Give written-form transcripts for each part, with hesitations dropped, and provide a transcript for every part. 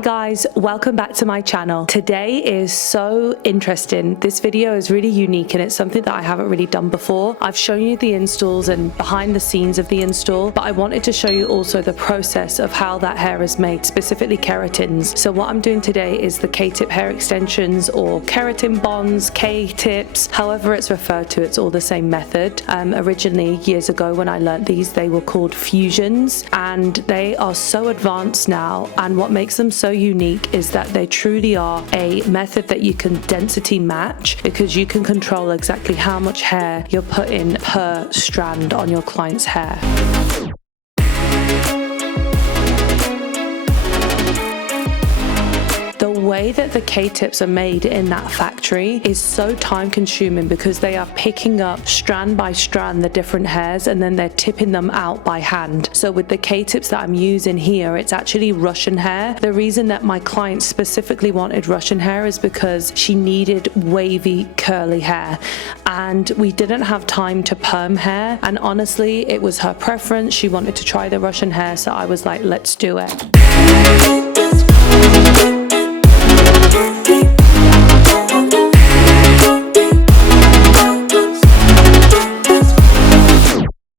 Hi guys, welcome back to my channel. Today is so interesting. This video is really unique and it's something that I haven't really done before. I've shown you the installs and behind the scenes of the install, but I wanted to show you also the process of how that hair is made, specifically keratins. So what I'm doing today is the K-tip hair extensions or keratin bonds, K-tips, however it's referred to, it's all the same method. Originally, years ago when I learned these, they were called fusions and they are so advanced now, and what makes them so unique is that they truly are a method that you can density match, because you can control exactly how much hair you're putting per strand on your client's hair. The way that the K-tips are made in that factory is so time consuming because they are picking up strand by strand the different hairs and then they're tipping them out by hand. So with the K-tips that I'm using here, it's actually Russian hair. The reason that my client specifically wanted Russian hair is because she needed wavy curly hair and we didn't have time to perm hair, and honestly it was her preference. She wanted to try the Russian hair, so I was like, let's do it.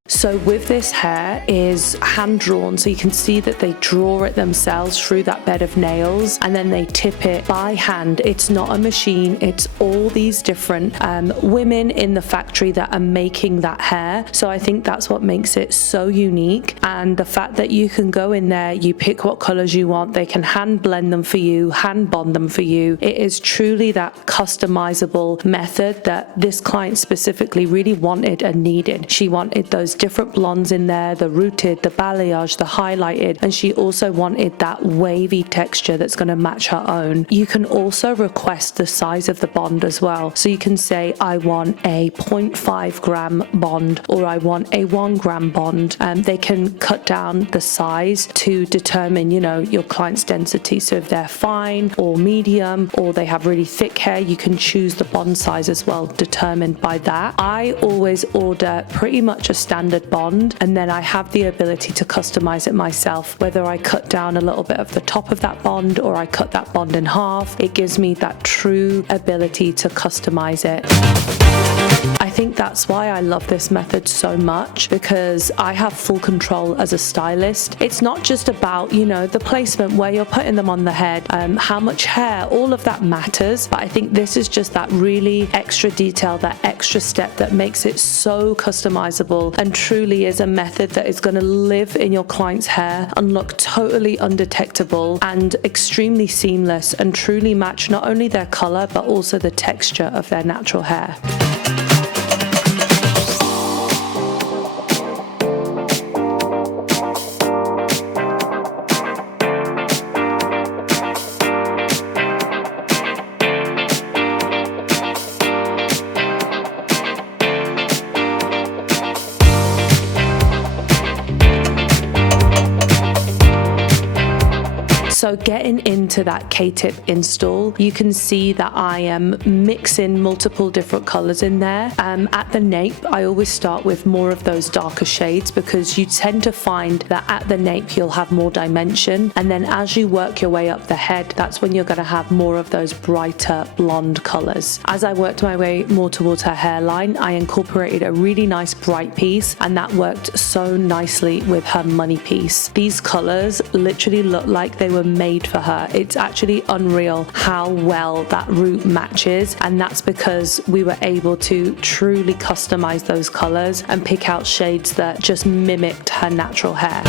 So with this hair is hand drawn, so you can see that they draw it themselves through that bed of nails and then they tip it by hand. It's not a machine, it's all these different women in the factory that are making that hair. So I think that's what makes it so unique, and the fact that you can go in there, you pick what colors you want, they can hand blend them for you, hand bond them for you. It is truly that customizable method that this client specifically really wanted and needed. She wanted those different blondes in there, the rooted, the balayage, the highlighted, and she also wanted that wavy texture that's going to match her own. You can also request the size of the bond as well. So you can say, I want a 0.5 gram bond or I want a 1 gram bond. They can cut down the size to determine, you know, your client's density. So if they're fine or medium or they have really thick hair, you can choose the bond size as well, determined by that. I always order pretty much a standard bond, and then I have the ability to customize it myself, whether I cut down a little bit of the top of that bond or I cut that bond in half. It gives me that true ability to customize it. I think that's why I love this method so much, because I have full control as a stylist. It's not just about, you know, the placement where you're putting them on the head, how much hair, all of that matters, but I think this is just that really extra detail, that extra step that makes it so customizable and truly is a method that is going to live in your client's hair and look totally undetectable and extremely seamless and truly match not only their color but also the texture of their natural hair. So getting into that K-tip install, you can see that I am mixing multiple different colors in there. At the nape, I always start with more of those darker shades because you tend to find that at the nape you'll have more dimension, and then as you work your way up the head, that's when you're going to have more of those brighter blonde colors. As I worked my way more towards her hairline, I incorporated a really nice bright piece, and that worked so nicely with her money piece. These colors literally look like they were made for her. It's actually unreal how well that root matches, and that's because we were able to truly customize those colors and pick out shades that just mimicked her natural hair.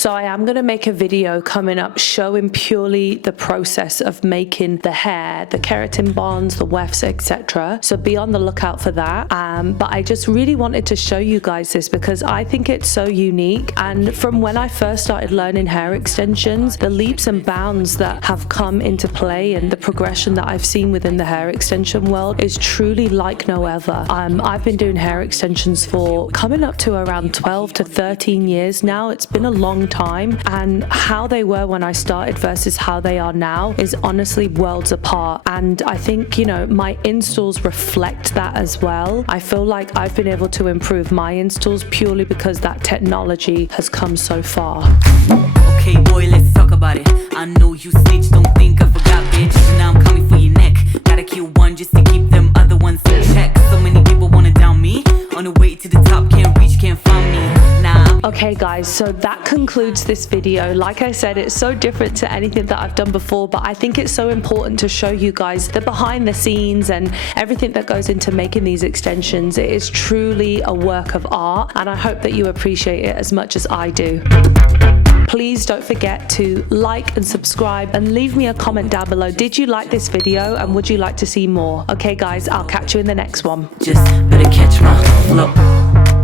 So I am going to make a video coming up showing purely the process of making the hair, the keratin bonds, the wefts, etc. So be on the lookout for that. But I just really wanted to show you guys this because I think it's so unique. And from when I first started learning hair extensions, the leaps and bounds that have come into play and the progression that I've seen within the hair extension world is truly like no other. I've been doing hair extensions for coming up to around 12 to 13 years now. It's been a long time, and how they were when I started versus how they are now is honestly worlds apart. And I think, you know, my installs reflect that as well. I feel like I've been able to improve my installs purely because that technology has come so far. Okay, boy, let's talk about it. I know you snitch, don't think I forgot, bitch. Now I'm coming for your neck. Gotta kill one just to keep them other ones in check. So many people wanna down me. On the way to the top, can't reach, can't find me. Nah. Okay guys, so that concludes this video. Like I said, it's so different to anything that I've done before, but I think it's so important to show you guys the behind the scenes and everything that goes into making these extensions. It is truly a work of art, and I hope that you appreciate it as much as I do. Please don't forget to like and subscribe and leave me a comment down below. Did you like this video and would you like to see more? Okay guys, I'll catch you in the next one. Just better catch my flow.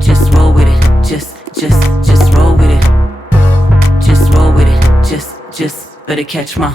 Just roll with it. Just roll with it. Just roll with it. Just better catch my